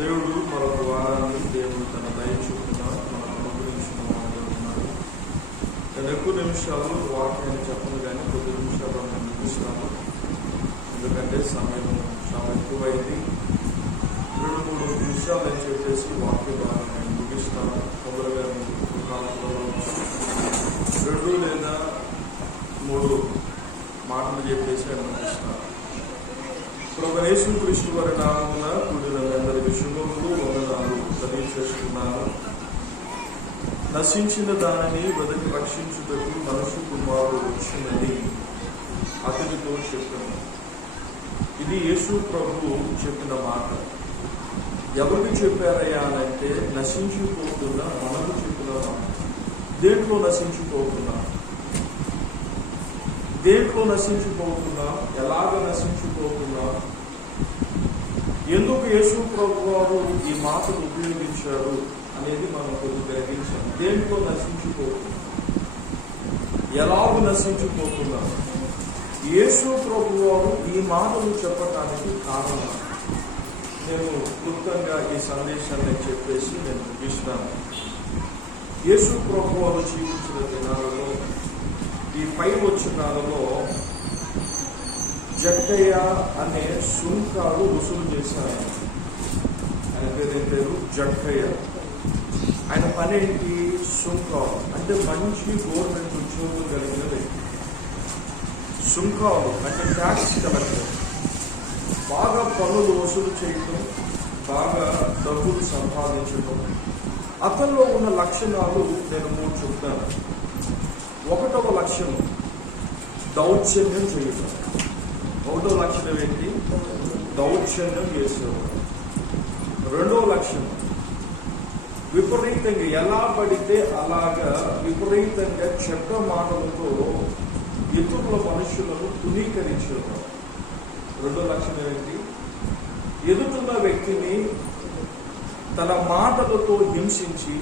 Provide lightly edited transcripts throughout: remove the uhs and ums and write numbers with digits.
దేవుడు మరొక వారాన్ని దేవుడు తన దయ చొప్పున మనకు అనుగ్రహించిన వాడుగా ఉన్నాడు. నేను ఎక్కువ నిమిషాలు వాక్యాన్ని చెప్పను, కానీ కొద్ది నిమిషాలు నేను ముగిస్తాను. ఎందుకంటే సమయం చాలా ఎక్కువైంది. 2-3 నిమిషాలు అని చెప్పేసి వాక్య ద్వారా నేను ముగిస్తాను. తొందరగా కాలంలో 2 లేదా 3 మాటలు చెప్పేసి నేను ముగిస్తాను. ప్రభువైన యేసుక్రీస్తు వారి నామమున కూడిన అందరికీ శుభములు, వందనాలు తెలియజేస్తున్నాను. నశించిన దానిని వెదకి రక్షించుటకు మనుష్య కుమారుడు వచ్చినది అతనితో చెప్పాను. ఇది యేసు ప్రభు చెప్పిన మాట. ఎవరికి చెప్పారయ్యా అంటే నశించిపోతున్నా మనకు చెప్పిన మాట. దేంట్లో నశించిపోతున్నా, ఎలాగ నశించిపోతున్నా, ఎందుకు యేసు ప్రభు వారు ఈ మాటను ఉపయోగించారు అనేది మనం కొద్దిగా గ్రహించాం. దేంట్లో నశించిపోతున్నా, ఎలాగ నశించిపోతున్నా, యేసు ప్రభు వారు ఈ మాటలు చెప్పడానికి కారణం. నేను క్లుప్తంగా ఈ సందేశాన్ని చెప్పేసి నేను ముగిస్తాను. యేసు ప్రభు వారు జీవించిన దినాలలో, ఈ 5 వచనాలలో జక్కయ్య అనే సుంకాలు వసూలు చేశారు. ఆయన పేరు జక్కయ్య. ఆయన పనేంటి? సుంకాలు అంటే మంచి గవర్నమెంట్ ఉద్యోగం కలిగిన వ్యక్తి. సుంకాలు అంటే ట్యాక్స్ కలెక్టర్. బాగా పన్నులు వసూలు చేయటం, బాగా డబ్బులు సంపాదించటం. అతనిలో ఉన్న లక్షణాలు నేను 3 చెప్తాను. 1వ లక్షణం దౌర్జన్యం చేయటం. 1వ లక్షణం ఏంటి? దౌర్జన్యం చేసేవాడు. 2వ లక్షణం విపరీతంగా ఎలా పడితే అలాగా విపరీతంగా చెడ్డ మాటలతో ఇతరుల మనుషులను తునీకరించేవాడు. 2వ లక్షణం ఏంటి? ఎదుటున్న వ్యక్తిని తన మాటలతో హింసించి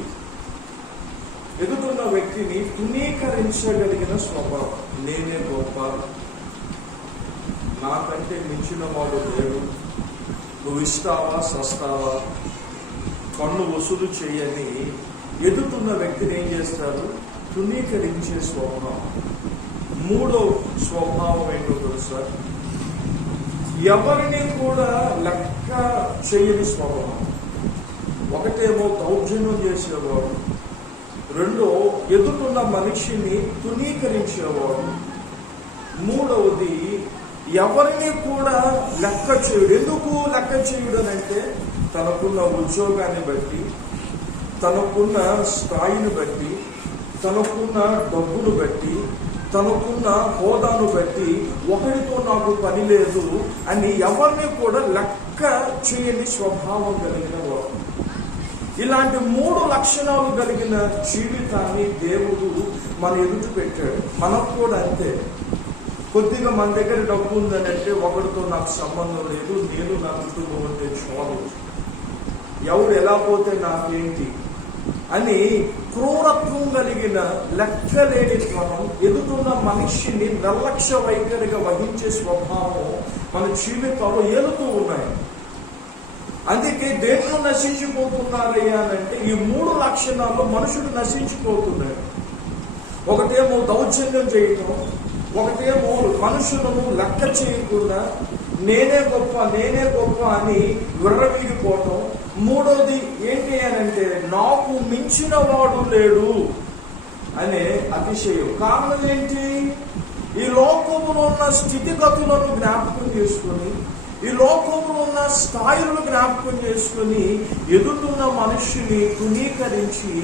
ఎదుటున్న వ్యక్తిని తునీకరించగలిగిన స్వభావం. నేనే గొప్ప, నాకంటే మించిన వాడు లేడు, నువ్వు ఇస్తావా సస్తావా, పన్ను వసూలు చేయని ఎదుటున్న వ్యక్తిని ఏం చేస్తారు? తునీకరించే స్వభావం. 3వ స్వభావం ఏంటో తెలుసా? ఎవరిని కూడా లెక్క చేయని స్వభావం. 1 దౌర్జన్యం చేసేవాడు, 2 ఎదుటున్న మనిషిని తునీకరించేవాడు, 3వది ఎవరిని కూడా లెక్క చేయుడు. ఎందుకు లెక్క చేయుడు అంటే తనకున్న ఉద్యోగాన్ని బట్టి, తనకున్న స్థాయిని బట్టి, తనకున్న డబ్బును బట్టి, తనకున్న హోదాను బట్టి ఒకరితో నాకు పని లేదు అని ఎవరిని కూడా లెక్క చేయని స్వభావం కలిగిన వాడు. ఇలాంటి 3 లక్షణాలు కలిగిన జీవితాన్ని దేవుడు మన ఎదుటి పెట్టాడు. మనకు కూడా అంతే. కొద్దిగా మన దగ్గర డబ్బు ఉందని అంటే ఒకరితో నాకు సంబంధం లేదు, నేను నా కుటుంబం ఉంటే చాలు, ఎవడు ఎలా పోతే నాకేంటి అని క్రూరత్వం కలిగిన లెక్కలేని త్వరం, ఎదుగుతున్న మనిషిని నిర్లక్ష్య వైఖరిగా వహించే స్వభావం మన జీవితంలో ఏలుతూ ఉన్నాయి. అందుకే దేంట్లో నశించిపోతున్నారయ్యా అంటే ఈ 3 లక్షణాల్లో మనుషుడు నశించిపోతున్నాడు. 1 దౌర్జన్యం చేయటం, 1 మనుషులను లెక్క చేయకుండా నేనే గొప్ప అని విర్రవీగిపోవటం, 3వది ఏంటి అనంటే నాకు మించిన వాడు లేడు అనే అతిశయం. కారణం ఏంటి? ఈ లోకంలో ఉన్న స్థితిగతులను జ్ఞాపకం చేసుకొని, ఈ లోకంలో ఉన్న స్థాయిలను జ్ఞాపకం చేసుకుని ఎదుగుతున్న మనిషిని తునీకరించి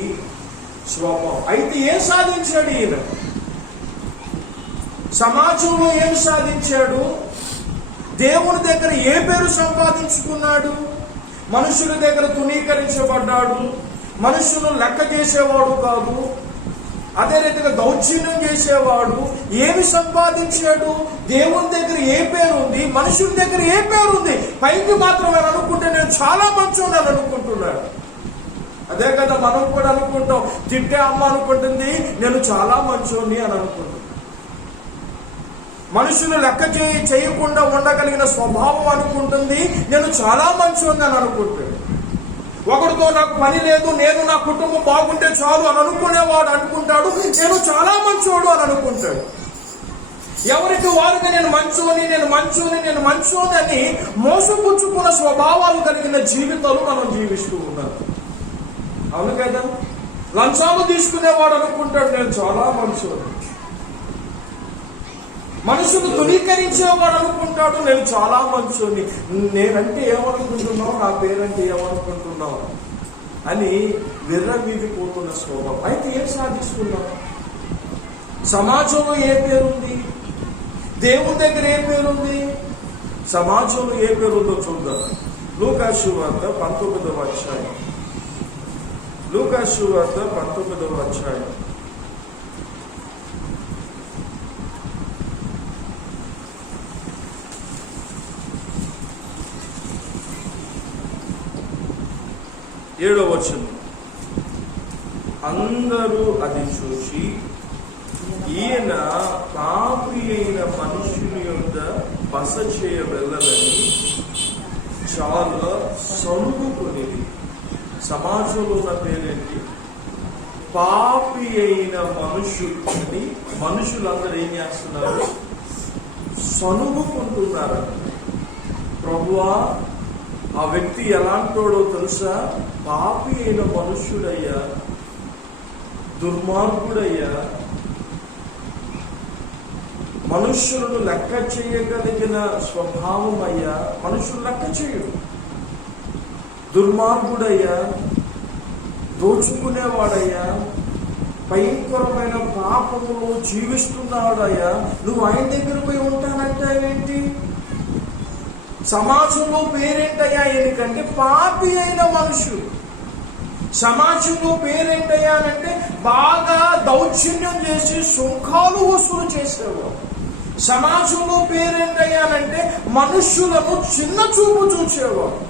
స్వభావం. అయితే ఏం సాధించాడు ఈయన? సమాజంలో ఏం సాధించాడు? దేవుని దగ్గర ఏ పేరు సంపాదించుకున్నాడు? మనుషుల దగ్గర తునీకరించబడ్డాడు, మనుషులు లెక్క చేసేవాడు కాదు. అదే రీతిగా దౌర్జన్యం చేసేవాడు. ఏమి సంపాదించాడు? దేవుని దగ్గర ఏ పేరు ఉంది, మనుషుల దగ్గర ఏ పేరు ఉంది? పైకి మాత్రమే అనుకుంటే నేను చాలా మంచోన్నాను అనుకుంటున్నాడు. అదే కదా మనం కూడా అనుకుంటాం. తిట్టే అమ్మ అనుకుంటుంది నేను చాలా మంచోని అని అనుకుంటాం. మనుషులు లెక్క చేయకుండా ఉండగలిగిన స్వభావం అనుకుంటుంది నేను చాలా మంచోని అని అనుకుంటాడు. ఒకరితో నాకు పని లేదు, నేను నా కుటుంబం బాగుంటే చాలు అని అనుకునేవాడు అనుకుంటాడు నేను చాలా మంచోడు అని అనుకుంటాడు. ఎవరికి వారుగా నేను మంచోని అని మోసపుచ్చుకున్న స్వభావాలు కలిగిన జీవితాలు మనం జీవిస్తూ ఉన్నాం. అవును కదా? లంచాలు తీసుకునేవాడు అనుకుంటాడు నేను చాలా మంచోడు. మనుషులు తునీకరించేవాడు అనుకుంటాడు నేను చాలా మంచోని. నేనంటే ఏమనుకుంటున్నావు, నా పేరంటే ఏమనుకుంటున్నావు అని విర్రవీగిపోతున్న స్వభావం. అయితే ఏం సాధిస్తున్నావు? సమాజంలో ఏ పేరుంది? దేవుని దగ్గర ఏ పేరుంది? సమాజంలో ఏ పేరుందో చూద్దాం. లూకాసు సువార్త 19వ అధ్యాయం. లూకాసు సువార్త 19వ అధ్యాయం. ఏడవ వచనం. అందరూ అది చూసి ఈయన పాపి అయిన మనుషుని యొద్ద బస చేయవెళ్ళదని చాలా సనుగుకునేది. సమాజంలో ఉన్న పేరేంటి? పాపి అయిన మనుషుని. మనుషులందరూ ఏం చేస్తున్నారు? సనుగుకుంటున్నారు. ప్రభువా, ఆ వ్యక్తి ఎలాంటోడో తెలుసా? పాపి అయిన మనుష్యుడయ్యా, దుర్మార్గుడయ్యా, మనుష్యులను లెక్క చేయగలిగిన స్వభావం అయ్యా, మనుషులు లెక్క చేయడు. దుర్మార్గుడయ్యా, దోచుకునేవాడయ్యా, భయంకరమైన పాపములో జీవిస్తున్నాడయ్యా, నువ్వు ఆయన దగ్గర పోయి ఉంటానంటావేంటి? సమాజంలో పేరేంటయ్యా? ఎందుకంటే పాపి అయిన మనుషుడు. సమాజంలో పేరేంటయ్యా అంటే బాగా దౌర్జన్యం చేసి సుంకాలు వసూలు చేసేవాడు. సమాజంలో పేరేంటయ్యానంటే మనుష్యులను చిన్న చూపు చూసేవాడు.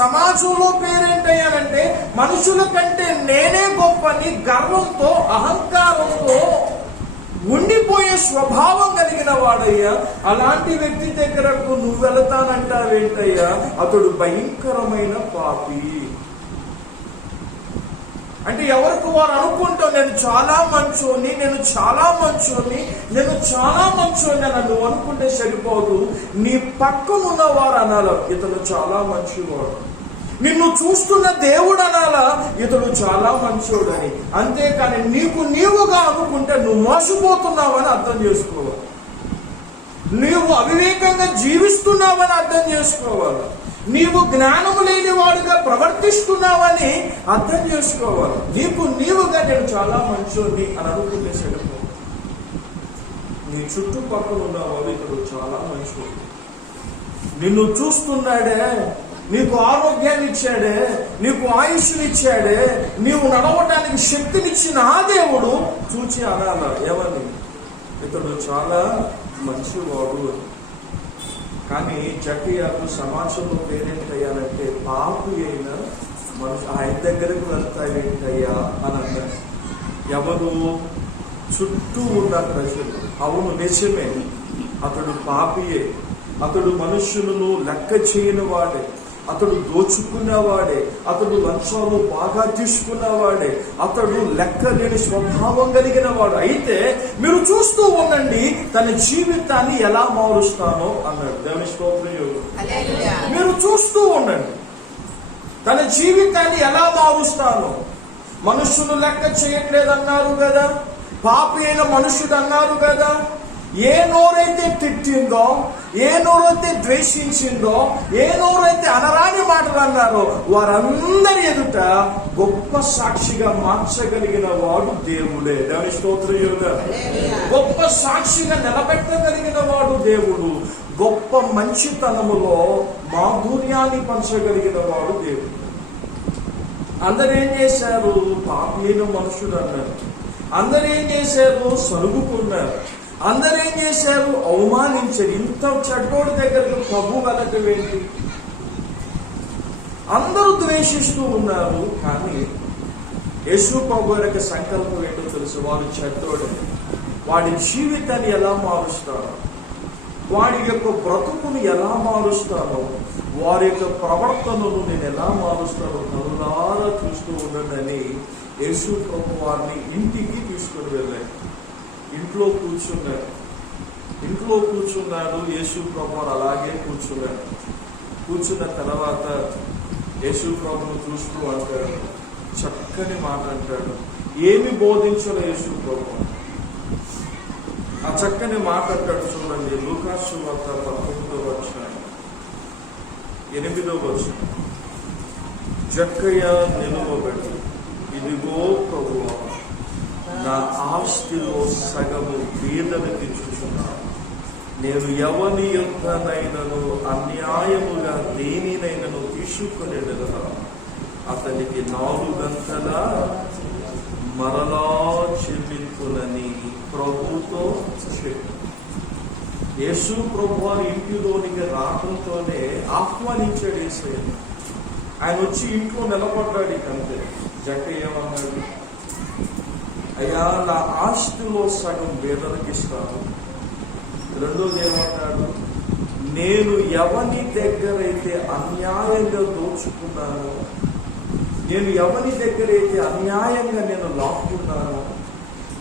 సమాజంలో పేరేంటయ్యానంటే మనుషుల కంటే నేనే గొప్పని గర్వంతో, అహంకారంతో ఉండిపోయే స్వభావం కలిగిన వాడయ్యా. అలాంటి వ్యక్తి దగ్గరకు నువ్వు వెళతానంటావేంటయ్యా? అతడు భయంకరమైన పాపి. అంటే ఎవరికి వారు అనుకుంటావు నేను చాలా మంచోని అని నువ్వు అనుకుంటే సరిపోదు. నీ పక్కనున్న వారు అనాలి ఇతను చాలా మంచివాడు. నిన్ను చూస్తున్న దేవుడు అనాలా ఇతడు చాలా మంచోడని. అంతేకాని నీవుగా అనుకుంటే నువ్వు మోసపోతున్నావని అర్థం చేసుకోవాలి. నీవు అవివేకంగా జీవిస్తున్నావని అర్థం చేసుకోవాలి. నీవు జ్ఞానము లేని వాడుగా ప్రవర్తిస్తున్నావని అర్థం చేసుకోవాలి. నీవుగా నేను చాలా మంచోడిని అని అనుకుంటే సరిపో. నీ చుట్టుపక్కల ఉన్నవాడు ఇతడు చాలా మంచోడు. నిన్ను చూస్తున్నాడే, నీకు ఆరోగ్యాన్ని ఇచ్చాడే, నీకు ఆయుష్నిచ్చాడే, నీవు నడవటానికి శక్తినిచ్చిన ఆ దేవుడు చూచి అనాల ఏమని? ఇతడు చాలా మంచివాడు. కానీ జకియాకు సమాజంలో పేరేంటయ్యానంటే పాపి అయిన మనిషి. ఆయన దగ్గరకు వెళ్తావేంటయ్యా అని అన్నారు. ఎవరు? చుట్టూ ఉన్న ప్రజలు. అవును, నిజమే, అతడు పాపియే, అతడు మనుషులను లెక్క చేయని వాడే, అతడు దోచుకున్నవాడే, అతడు లంచాలు బాగా తీసుకున్నవాడే, అతడు లెక్క లేని స్వభావం కలిగిన వాడు. అయితే మీరు చూస్తూ ఉండండి తన జీవితాన్ని ఎలా మారుస్తానో అన్నాడు. దేవుని స్తోత్రం. మీరు చూస్తూ ఉండండి తన జీవితాన్ని ఎలా మారుస్తానో. మనుషులు లెక్క చేయట్లేదన్నారు కదా, పాపి అయిన మనుషుడు అన్నారు కదా. ఏ నోరైతే తిట్టిందో, ఏ నోరైతే ద్వేషించిందో, ఏ నోరైతే అనరాని మాటలు అన్నారో వారందరి ఎదుట గొప్ప సాక్షిగా మార్చగలిగిన వాడు దేవుడే. దేవుని స్తోత్రం. గొప్ప సాక్షిగా నిలబెట్టగలిగిన వాడు దేవుడు. గొప్ప మంచితనములో మాధుర్యాన్ని పంచగలిగిన వాడు దేవుడు. అందరూ ఏం చేశారు? పాపైన మనుషుడు అన్నారు. అందరూ ఏం చేశారు? సరుగుకున్నారు. అందరూ ఏం చేశారు? అవమానించారు. ఇంత చెడ్డోడి దగ్గరకు ప్రభు వెళ్ళటం ఏంటి? అందరూ ద్వేషిస్తూ ఉన్నారు. కానీ యేసు ప్రభు యొక్క సంకల్పం ఏంటో తెలుసు. వాడు చెడ్డోడు, వాడి జీవితాన్ని ఎలా మారుస్తాడు? వాడి యొక్క బ్రతుకును ఎలా మారుస్తానో, వారి యొక్క ప్రవర్తనను నేను ఎలా మారుస్తానో కనులారా చూస్తూ ఉండండి యేసు ప్రభు వారిని ఇంటికి తీసుకొని వెళ్ళాడు. ఇంట్లో కూర్చున్నాడు యేసు ప్రభు వారు అలాగే కూర్చున్నాడు. కూర్చున్న తర్వాత యేసు ప్రభును చూస్తూ అంటాడు, చక్కని మాట అంటాడు. ఏమి బోధించాలో యేసు ప్రభు ఆ చక్కని మాట అంటాడు. చూడండి, లూకా సువార్త 19వ అధ్యాయం 8వ వచనం. జక్కయ్య నిలువబెట్టి, ఇదిగో ప్రభువా, నా ఆస్తిలో సగము పేదలకి ఇచ్చుచున్నాను. నేను ఎవని యొద్దనైనను అన్యాయముగా దేనినైనను తీసుకునేదగా అతనికి 4 గంటల మరలా చెల్లింపులని ప్రభుతో చెప్పు. యేసు ప్రభు వారి ఇంటిలోనికి రావడంతోనే ఆహ్వానించాడు యేసయ్య. ఆయన వచ్చి ఇంట్లో నిలబడ్డాడు. అంతే. జక్కయ్య ఏమన్నాడు? అయ్యా, నా ఆస్తిలో సగం పేదలకు ఇస్తాను. రెండోది ఏమన్నాడు? నేను ఎవని దగ్గరైతే అన్యాయంగా దోచుకున్నానో, నేను ఎవరి దగ్గరైతే అన్యాయంగా నేను లాక్కున్నానో,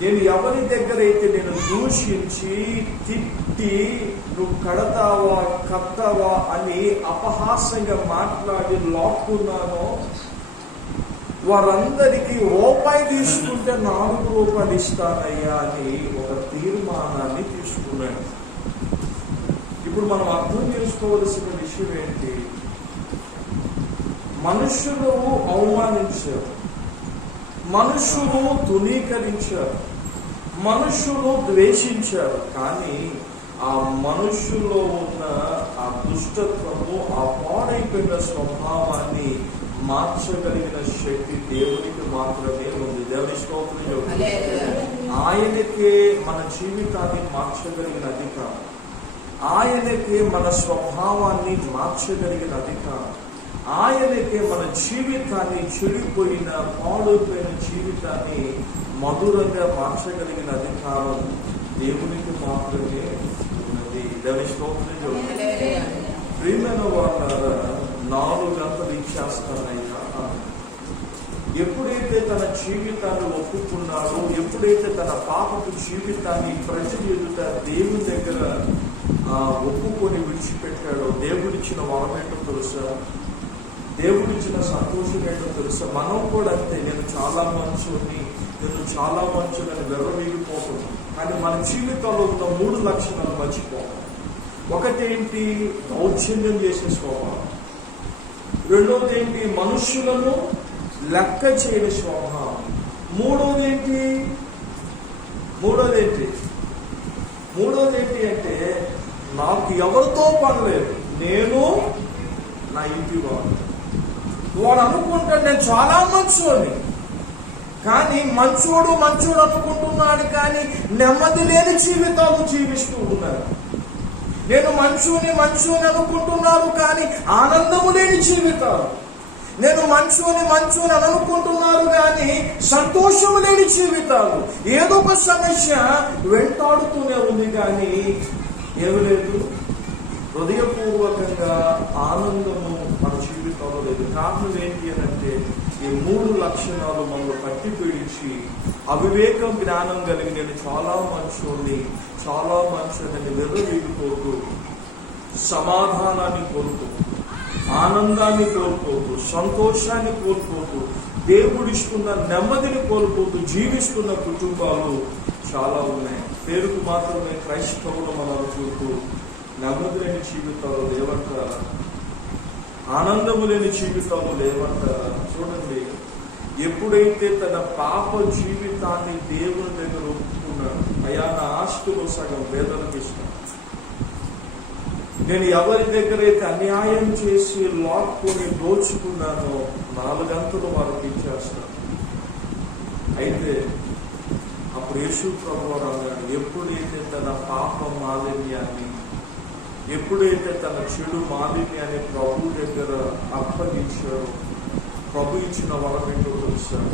నేను ఎవరి దగ్గరైతే నేను దూషించి తిట్టి నువ్వు కడతావా కత్తావా అని అపహాస్యంగా మాట్లాడి లాక్కున్నానో, వారందరికీ రూపాయి తీసుకుంటే 4 రూపాయలు ఇస్తానయ్యా అని ఒక తీర్మానాన్ని తీసుకున్నాడు. ఇప్పుడు మనం అర్థం చేసుకోవలసిన విషయం ఏంటి? మనుషులు అవమానించారు, మనుషులు తునీకరించారు, మనుషులు ద్వేషించారు. కానీ ఆ మనుషుల్లో ఉన్న ఆ దుష్టత్వము, ఆ పాడైపోయిన స్వభావాన్ని మార్చగలిగిన శక్తి దేవునికి మాత్రమే ఉంది. దేవుని స్తోత్రం. ఆయనకే మన జీవితాన్ని మార్చగలిగిన అధికారం, ఆయనకే మన స్వభావాన్ని మార్చగలిగిన అధికారం, ఆయనకే మన జీవితాన్ని, చెడిపోయిన పాడైపోయిన జీవితాన్ని మధురంగా మార్చగలిగిన అధికారం దేవునికి మాత్రమే ఉన్నది. దేవుని స్తోత్రం. ప్రియమైన వాళ్ళారా, 4 గంటలు ఇచ్చేస్తానయ్యా. ఎప్పుడైతే తన జీవితాన్ని ఒప్పుకున్నాడో, ఎప్పుడైతే తన పాపపు జీవితాన్ని ప్రజలు ఎదుట దేవుని దగ్గర ఒప్పుకొని విడిచిపెట్టాడో, దేవుడిచ్చిన వరం ఏంటో తెలుసా? దేవుడిచ్చిన సంతోషం ఏంటో తెలుసా? మనం కూడా అంతే. నేను చాలా మంచోని, నేను చాలా మంచోని వెర్రవీగిపోతున్నాను. కానీ మన జీవితంలో ఉన్న 3 లక్షణాలు మర్చిపోతాం. ఒకటేంటి? దౌర్జన్యం చేసే స్వభావం. రెండోది ఏంటి? మనుషులను లెక్క చేయని స్వభావం. మూడోది ఏంటి అంటే నాకు ఎవరితో పనిలేదు, నేను నా ఇంటి వాడు అనుకుంటాడు నేను చాలా మంచోని. కానీ మంచోడు అనుకుంటున్నాడు, కానీ నెమ్మది లేని జీవితాలు జీవిస్తూ ఉన్నారు. నేను మంచోని అనుకుంటున్నాను, కానీ ఆనందము లేని జీవితాలు. నేను మంచోని అని అనుకుంటున్నారు, కానీ సంతోషము లేని జీవితాలు. ఏదో ఒక సమస్య వెంటాడుతూనే ఉంది, కానీ ఏమి లేదు, హృదయపూర్వకంగా ఆనందము మన జీవితంలో లేదు. కారణం ఏంటి అని అంటే ఈ 3 లక్షణాలు మనలో పట్టి పీడించి అవివేకం, జ్ఞానం కలిగి నేను చాలా మంచోని వెర్రవీగిపోతూ, సమాధానాన్ని కోల్పోతూ, ఆనందాన్ని కోల్పోతూ, సంతోషాన్ని కోల్పోతూ, దేవుడిస్తున్న నెమ్మదిని కోల్పోతూ జీవిస్తున్న కుటుంబాలు చాలా ఉన్నాయి. పేరుకు మాత్రమే క్రైస్తవులు మనం అనుకుంటూ నెమ్మది లేని జీవితాలు లేవంటారా? ఆనందము లేని జీవితాలు లేవంటారా? చూడండి, ఎప్పుడైతే తన పాప జీవితాన్ని దేవుని దగ్గర ఒప్పుకున్నాడు, అయ్యా నా ఆస్తులు సగం పేదలకు ఇస్తాను, నేను ఎవరి దగ్గర అయితే అన్యాయం చేసి లాక్కొని దోచుకున్నానో 4 గంటలు వారికి ఇచ్చేస్తాను. అయితే అప్పుడు యేసు ప్రభువారు అన్నాడు, ఎప్పుడైతే తన పాప మాలిన్యాన్ని, ఎప్పుడైతే తన చెడు మాలిన్యాన్ని ప్రభు దగ్గర అప్పగించాడో, ప్రభు ఇచ్చిన వరం ఏంటో తెలుసాడు?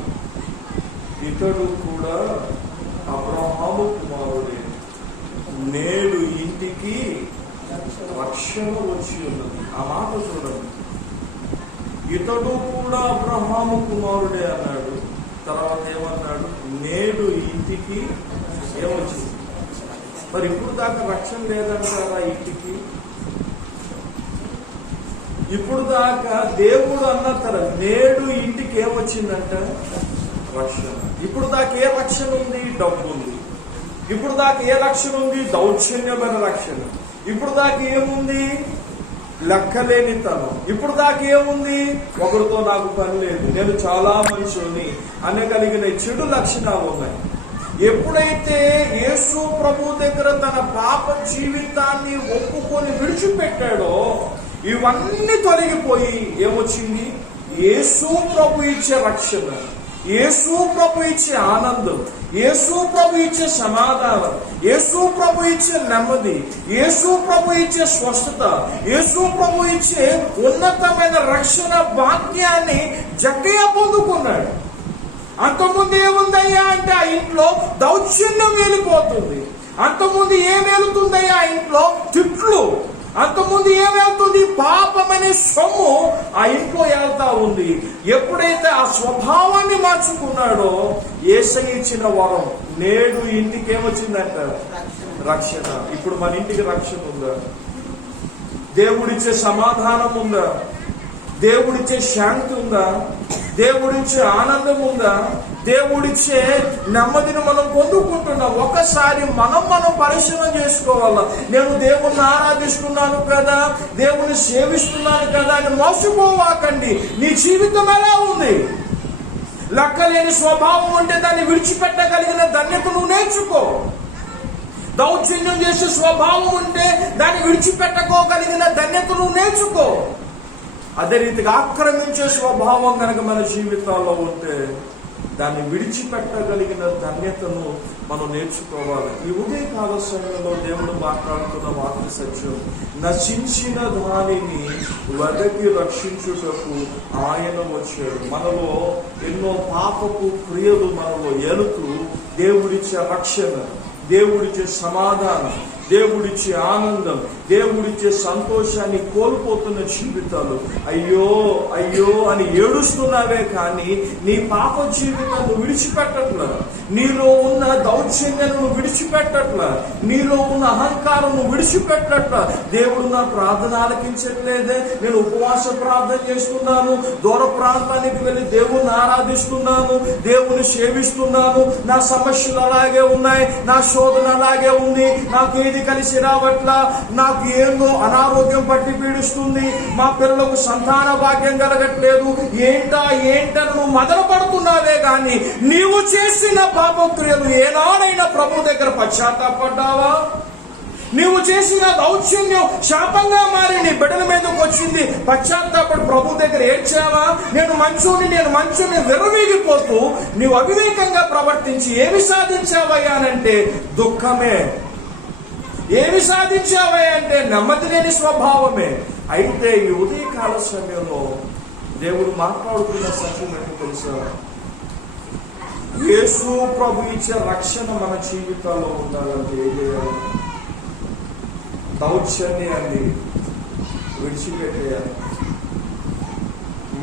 ఇతడు కూడా అబ్రహాము కుమారుడే, నేడు ఇంటికి రక్షణ వచ్చి ఉన్నది. ఆ మాట చూడండి. ఇతడు కూడా అబ్రహాము కుమారుడే అన్నాడు. తర్వాత ఏమన్నాడు? నేడు ఇంటికి ఏమొచ్చింది? మరి ఇప్పుడు దాకా రక్షణ లేదంటారా ఇంటికి? ఇప్పుడు దాకా దేవుడు అన్న తర్వాత నేడు ఇంటికి ఏమొచ్చిందంట? రక్షణ. ఇప్పుడు దాకా ఏ రక్షణ ఉంది? డబ్బు ఉంది. ఇప్పుడు దాకా ఏ రక్షణ ఉంది? దౌర్జన్యమైన రక్షణ. ఇప్పుడు దాకా ఏముంది? లెక్కలేనితనం. ఇప్పుడు దాకా ఏముంది? ఒకరితో నాకు పని లేదు, నేను చాలా మంచోని అనగలిగిన చెడు లక్షణాలు ఉన్నాయి. ఎప్పుడైతే యేసు ప్రభు దగ్గర తన పాప జీవితాన్ని ఒప్పుకొని విడిచిపెట్టాడో ఇవన్నీ తొలగిపోయి ఏమొచ్చింది? యేసు ప్రభు ఇచ్చే రక్షణ, యేసు ప్రభు ఇచ్చే ఆనందం, యేసు ప్రభు ఇచ్చే సమాధానం, యేసు ప్రభు ఇచ్చే నెమ్మది, యేసు ప్రభు ఇచ్చే స్వస్థత, యేసు ప్రభు ఇచ్చే ఉన్నతమైన రక్షణ భాగ్యాన్ని జక్కయ్య పొందుకున్నాడు. అంతకుముందు ఏముందయ్యా అంటే ఆ ఇంట్లో దౌర్జన్యం వెళ్ళిపోతుంది. అంతకుముందు ఏం వెళుతుందయ్యా ఆ ఇంట్లో? తిట్లు. అంతకుముందు ఏమవుతుంది? పాపం అనే సొమ్ము ఆ ఇంట్లో వెళ్తా ఉంది. ఎప్పుడైతే ఆ స్వభావాన్ని మార్చుకున్నాడో యేసయ్య ఇచ్చిన వరం నేడు ఇంటికి ఏమొచ్చిందంట? రక్షణ. ఇప్పుడు మన ఇంటికి రక్షణ ఉందా? దేవుడిచ్చే సమాధానం ఉందా? దేవుడిచ్చే శాంతి ఉందా? దేవుడిచ్చే ఆనందం ఉందా? దేవుడిచ్చే నెమ్మదిని మనం పొందుకుంటున్నాం. ఒకసారి మనం పరిశీలన చేసుకోవాలా. నేను దేవుణ్ణి ఆరాధిస్తున్నాను కదా, దేవుని సేవిస్తున్నాను కదా అని మోసపోవాకండి. నీ జీవితం ఎలా ఉంది? లెక్కలేని స్వభావం ఉంటే దాన్ని విడిచిపెట్టగలిగిన ధన్యత నువ్వు నేర్చుకో. దౌర్జన్యం చేసే స్వభావం ఉంటే దాన్ని విడిచిపెట్టుకోగలిగిన ధన్యత నువ్వు నేర్చుకో. అదే రీతిగా ఆక్రమించే స్వభావం కనుక మన జీవితాల్లో ఉంటే దాన్ని విడిచిపెట్టగలిగిన ధన్యతను మనం నేర్చుకోవాలి. ఈ ఉదయకాల సమయంలో దేవుడు మాట్లాడుతున్న వాక్య సత్యం, నశించిన దానిని వెదకి రక్షించుటకు ఆయన వచ్చాడు. మనలో ఎన్నో పాపపు క్రియలు మనలో ఎలుతూ దేవుడిచ్చే రక్షణ, దేవుడిచ్చే సమాధానం, దేవుడిచ్చే ఆనందం, దేవుడిచ్చే సంతోషాన్ని కోల్పోతున్న జీవితాలు. అయ్యో అయ్యో అని ఏడుస్తున్నావే కానీ నీ పాప జీవితాన్ని విడిచిపెట్టట్లా, నీలో ఉన్న దౌర్జన్యాలను విడిచిపెట్టట్లా, నీలో ఉన్న అహంకారం విడిచిపెట్టట్లా. దేవుడు నా ప్రార్థన ఆలకించట్లేదే, నేను ఉపవాస ప్రార్థన చేస్తున్నాను, దూర ప్రాంతానికి వెళ్ళి దేవుణ్ణి ఆరాధిస్తున్నాను, దేవుని సేవిస్తున్నాను, నా సమస్యలు అలాగే ఉన్నాయి, నా శోధన అలాగే ఉంది, నాకు ఏది కలిసి రావట్లా, నాకు ఏందో అనారోగ్యం పట్టి పీడిస్తుంది, మా పిల్లలకు సంతాన భాగ్యం కలగట్లేదు, ఏంటని నువ్వు మదన పడుతున్నావే గాని నీవు చేసిన పాపక్రియలు ఏనాడైనా ప్రభు దగ్గర పశ్చాత్తాపడ్డావా? నీవు చేసిన దౌర్జన్యం శాపంగా మారి నీ బిడ్డల మీదకి వచ్చింది, పశ్చాత్తాపడి ప్రభు దగ్గర ఏడ్చావా? నేను మంచుని విర్రవీగిపోతూ నీవు అవివేకంగా ప్రవర్తించి ఏమి సాధించావయ్యానంటే దుఃఖమే. ఏమి సాధించావయ్యా అంటే నెమ్మది లేని స్వభావమే. అయితే ఈ ఉదయకాల సమయంలో దేవుడు మాట్లాడుతున్న సత్యం ఏంటో తెలుసా? యేసు ప్రభు ఇచ్చే రక్షణ మన జీవితాల్లో ఉండాలంటే ఏం చేయాలి? దౌర్జన్యాన్ని విడిచిపెట్టేయాలి.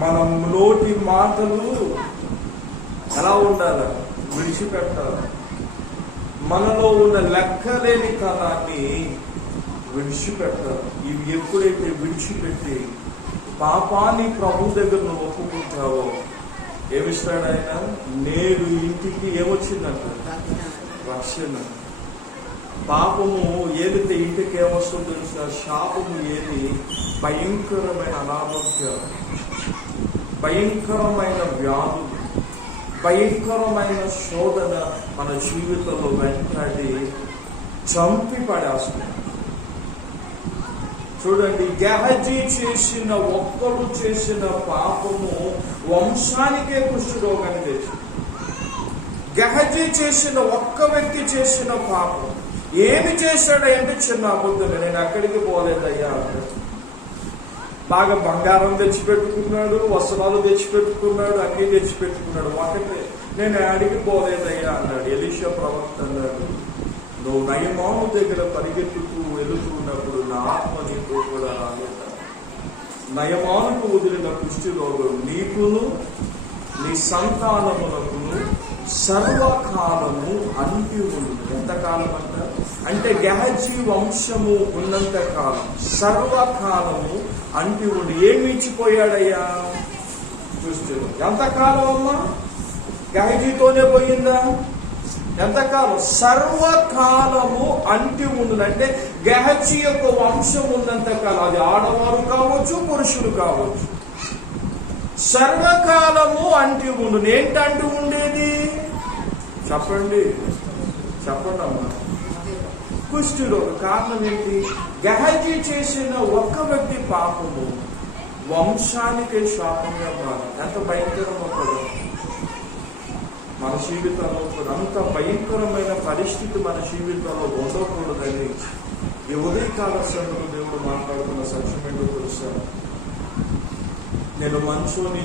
మన నోటి మాటలు ఎలా ఉండాలి? విడిచిపెట్టాలి. మనలో ఉన్న లెక్కలేని తనాన్ని విడిచిపెట్టాలి. ఇవి ఎప్పుడైతే విడిచిపెట్టి పాపాన్ని ప్రభు దగ్గర నువ్వు ఒప్పుకుంటావో ఏమిస్తాడు ఆయన? నేడు ఇంటికి ఏమొచ్చిందంట? రక్షణ. పాపము ఏదైతే ఇంటికి ఏమొస్తుందో తెలిసిన శాపము ఏది? భయంకరమైన అనారోగ్యాలు, భయంకరమైన వ్యాధులు, భయంకరమైన శోధన మన జీవితంలో వెంటాడి చంపి పడేస్తుంది. చూడండి, గెహజీ చేసిన ఒక్కడు చేసిన పాపము వంశానికే కుష్ఠరోగాన్ని తెచ్చింది. గెహజీ చేసిన ఒక్క వ్యక్తి చేసిన పాపం ఏమి చేశాడంటే, చిన్న అబద్ధమే, నేను అక్కడికి పోలేదయ్యా అంటే బాగా బంగారం తెచ్చిపెట్టుకున్నాడు, వస్త్రాలు తెచ్చిపెట్టుకున్నాడు, అన్నీ తెచ్చిపెట్టుకున్నాడు. ఒకటే, నేను ఆడికి పోలేదయ్యా అన్నాడు. ఎలీషా ప్రవక్త అన్నాడు, నువ్వు నయమాను దగ్గర పరిగెత్తుతూ వెళుతున్నప్పుడు నా ఆత్మ నీతో కూడా రాలేదా? నయమానుకు వదిలిన కుష్టి రోగం నీకును నీ సంతానమునకును సర్వకాలము అంటి ఉండు. ఎంతకాలం అంట అంటే గెహజీ వంశము ఉన్నంత కాలం, సర్వకాలము అంటి ఉండి. ఏమి ఇచ్చిపోయాడయ్యా? కుష్టి. ఎంతకాలం అమ్మా? గెహజీతోనే పోయిందా? ఎంతకాలం? సర్వకాలము అంటి ఉండు. అంటే గెహజీ యొక్క వంశం ఉన్నంత కాలం, అది ఆడవారు కావచ్చు, పురుషులు కావచ్చు, సర్వకాలము అంటి ఉండు. ఏంటి అంటూ ఉండేది? చెప్పండి అమ్మా. కుష్ఠరోగం. కారణం ఏంటి? గెహజీ చేసిన ఒక్క వ్యక్తి పాపము వంశానికే శాపంగా మారి. ఎంత భయంకరమో కదా మన జీవితంలో. అంత భయంకరమైన పరిస్థితి మన జీవితంలో ఉండకూడదని ఈ ఉదయకాల సమయంలో దేవుడు మాట్లాడుతున్న సత్యం ఏంటో తెలుసా? నేను మంచోని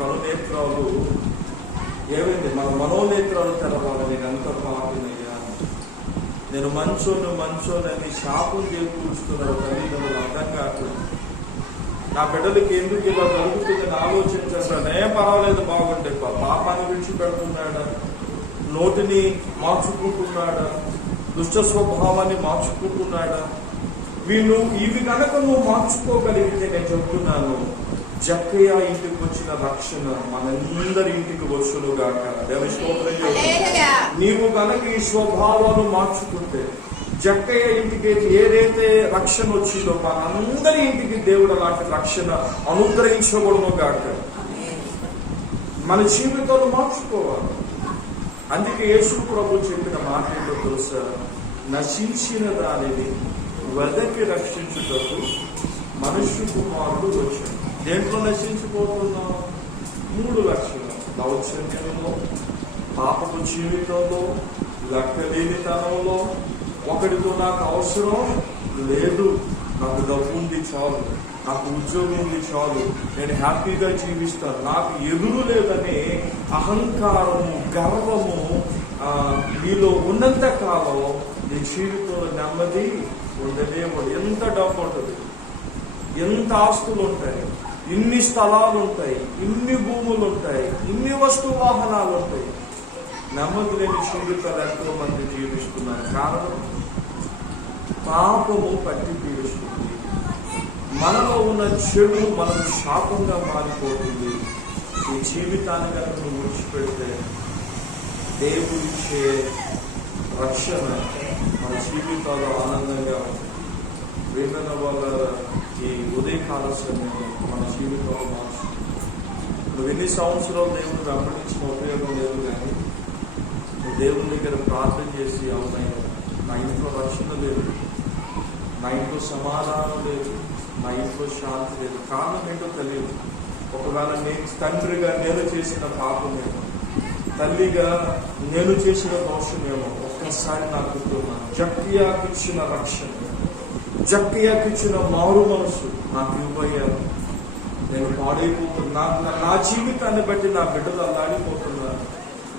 కనునేత్రాలు ఏమైంది? మన మనోనేత్రాలు తెరవాలి. నేను ఎంత పాపినయ్యా, నేను మంచోని శాపం చేకూరుస్తున్నారు తల్లిదండ్రులు. అర్థం కావట్లేదు. నా బిడ్డలకి ఎందుకు ఇలా జరుగుతుందని ఆలోచించాను. పర్వాలేదు, బాగుంటే పాపాన్ని విడిచిపెడుతున్నాడా, నోటిని మార్చుకుంటున్నాడా, దుష్ట స్వభావాన్ని మార్చుకుంటున్నాడా? ఇవి కనుక నువ్వు మార్చుకోగలిగితే నేను చెప్తున్నాను, జక్కయ్య ఇంటికి వచ్చిన రక్షణ మనందరి ఇంటికి వచ్చును గాక. నీవు కనుక ఈ స్వభావాలు మార్చుకుంటే, జక్కయ్య ఇంటికి ఏదైతే రక్షణ వచ్చిందో మనందరి ఇంటికి దేవుడు అలాంటి రక్షణ అనుగ్రహించబడును గాక. మన జీవితాలు మార్చుకోవాలి. అందుకే యేసు ప్రభు చెప్పిన మాట ఏంటో తెలుసా? నశించిన దానిని వెదకి రక్షించుటకు మనుష్య కుమారుడు వచ్చాడు. దేంట్లో నశించిపోతున్నాం? 3 లక్షలు. దౌర్జన్యంలో, పాపపు జీవితంలో, లెక్కలేనితనంలో. ఒకటితో నాకు అవసరం లేదు, నాకు డబ్బు ఉంది చాలు, నాకు ఉద్యోగం ఉంది చాలు, నేను హ్యాపీగా జీవిస్తాను, నాకు ఎదురు లేదనే అహంకారము, గర్వము నీలో ఉన్నంత కాలం నీ జీవితంలో నెమ్మది ఉండలేవు. ఎంత డబ్బు ఉంటుంది, ఎంత ఆస్తులు ఉంటాయి, ఇన్ని స్థలాలు ఉంటాయి, ఇన్ని భూములు ఉంటాయి, ఇన్ని వస్తు వాహనాలు ఉంటాయి, నెమ్మది లేని జీవితాలు ఎంతో మంది జీవిస్తున్నారు. కారణం పాపము పట్టి పీడిస్తుంది. మనలో ఉన్న చెడు మనకు శాపంగా మారిపోతుంది. ఈ జీవితాన్ని కనుక నువ్వు విడిచిపెడితే దేవుడిచ్చే రక్షణ మన జీవితాల్లో ఆనందంగా ఉంటుంది. వేదన వల్ల ఈ ఉదయకాల సమయంలో మన జీవితంలో మార్చుతుంది. నువ్వు ఎన్ని సంవత్సరాలు దేవుడు వెంబడించిన ఉపయోగం లేదు, కానీ నువ్వు దేవుని దగ్గర ప్రార్థన చేసి, అవునయ్యా నా ఇంట్లో రక్షణ లేదు, నా ఇంట్లో సమాధానం లేదు, నా ఇంట్లో శాంతి లేదు. కారణం ఏంటో తెలియదు. ఒకవేళ నేను తండ్రిగా నేను చేసిన పాపమేమో, తల్లిగా నేను చేసిన దోషమేమో ఒక్కసారి నాకు గుర్తున్నాను. జక్కయ్యకి ఇచ్చిన రక్షణ, జక్కయ్యకి ఇచ్చిన మారు మనసు నాకు ఇవ్వయ్యారు. నేను పాడైపోతున్నా. నా జీవితాన్ని బట్టి నా బిడ్డలు అల్లాడిపోతున్నారు.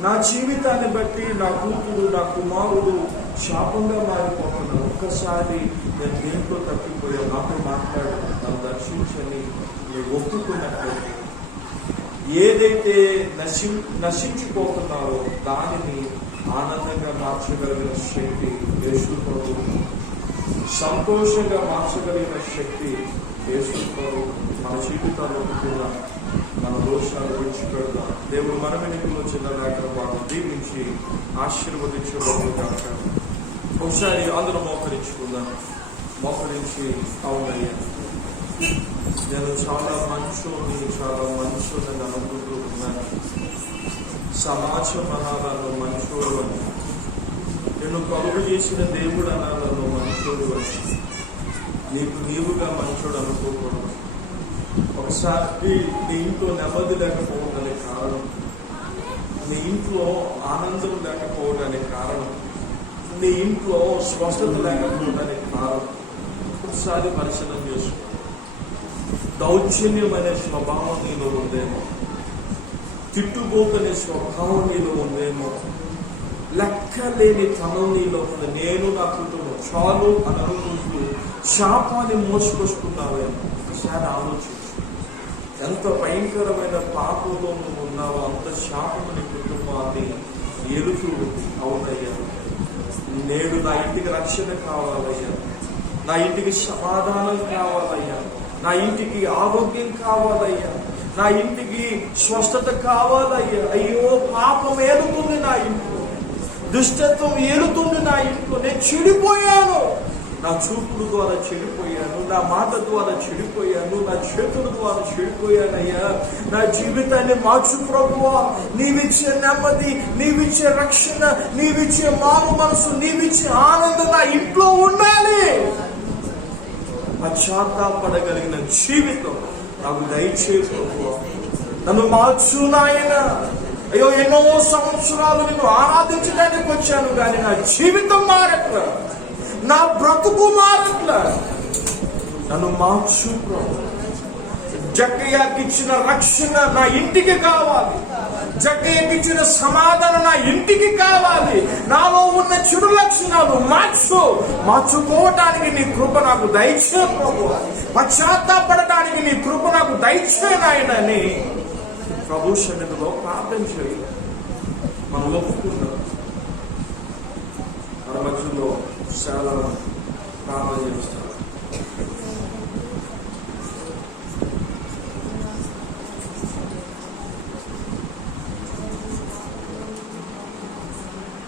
నా జీవితాన్ని బట్టి నా కూతురు, నా కుమారుడు శాపంగా మారిపోతున్నారు. ఒక్కసారి నేను దేంట్లో తప్పిపోయాను, నాతో మాట్లాడు, నన్ను దర్శించని నేను ఒప్పుకున్నట్లయితే ఏదైతే నశించిపోతున్నారో దానిని ఆనందంగా మార్చగలిగిన శక్తి యేసు ప్రభువు, సంతోషంగా మార్చగలిగిన శక్తి యేసు ప్రభువు. మన జీవితాల్లో కూడా మన దోషాలు విడిచిపెడదాం. దేవుడు మన వెనుకలో చిన్న లేఖన భాగం దీవించి ఆశీర్వదించబోతున్నారు. ఒకసారి అందరూ మోకరించుకుందాం. మోకరించి, అవునయ్యా నేను చాలా మంచోని అనుకుంటూ ఉన్నాను. సమాజం అనాలను మంచోడు అని, నేను కలుగు చేసిన దేవుడు అనాలను మంచోడు అని, నీవుగా మంచోడు అనుకోకూడదు. ఒకసారి నీ ఇంట్లో నెమ్మది లేకపోవడానికి కారణం, నీ ఇంట్లో ఆనందం లేకపోవడానికి కారణం, నీ ఇంట్లో స్వస్థత లేకపోవడానికి కారణం ఒకసారి పరిశీలన చేసుకో. దౌర్జన్యం అనే స్వభావం నీలో ఉందేమో, తిట్టుబోతనే స్వభావం నీలో ఉందేమో, లెక్కలేని తనం నీలో ఉంది. నేను నా కుటుంబం చాలు అని అనుకుంటూ శాపాన్ని మోసుకొస్తున్నావేమో ఒకసారి ఆలోచించు. ఎంత భయంకరమైన పాపంలో నువ్వు ఉన్నావో అంత శాపము నీ కుటుంబాన్ని ఎలుతూ అవునయ్యా. నేడు నా ఇంటికి రక్షణ కావాలయ్యా, నా ఇంటికి సమాధానం కావాలయ్యా, నా ఇంటికి ఆరోగ్యం కావాలయ్యా, నా ఇంటికి స్వస్థత కావాలయ్యా. అయ్యో పాపం ఏలుతుంది నా ఇంట్లో, దుష్టత్వం ఏలుతుంది నా ఇంట్లో, నేను చెడిపోయాను, నా చూపుల ద్వారా చెడిపోయాను, నా మాట ద్వారా చెడిపోయాను, నా చేతుల ద్వారా చెడిపోయానయ్యా. నా జీవితాన్ని మార్చు ప్రభువా. నీవిచ్చే నెమ్మది, నీవిచ్చే రక్షణ, నీవిచ్చే మారు మనసు, నీవిచ్చే ఆనందం నా ఇంట్లో ఉండాలి. పశ్చాత్తాపడగలిగిన జీవితం నాకు దయచేయి ప్రభువా. నన్ను మార్చు నాయన. అయ్యో ఎన్నో సంవత్సరాలు నిన్ను ఆరాధించడానికి వచ్చాను కానీ నా జీవితం మారట్లా, నా బ్రతుకు మారట్లా. నన్ను మార్చు ప్రభు. జక్కయ్యకి ఇచ్చిన రక్షణ నా ఇంటికి కావాలి, జక్కయ్యకి ఇచ్చిన సమాధానం నా ఇంటికి కావాలి. నాలో ఉన్న చెడు లక్షణాలు మార్చుకోవటానికి నీ కృప నాకు దయచే ప్రభు. పశ్చాత్తాపడటానికి నీ కృప నాకు దయచే నాయనని ప్రభు సన్నిధిలో ప్రార్థన చేయాలి. మనం ఒప్పుకుందాం. మన మధ్యలో చాలా ప్రార్థన చేస్తాం.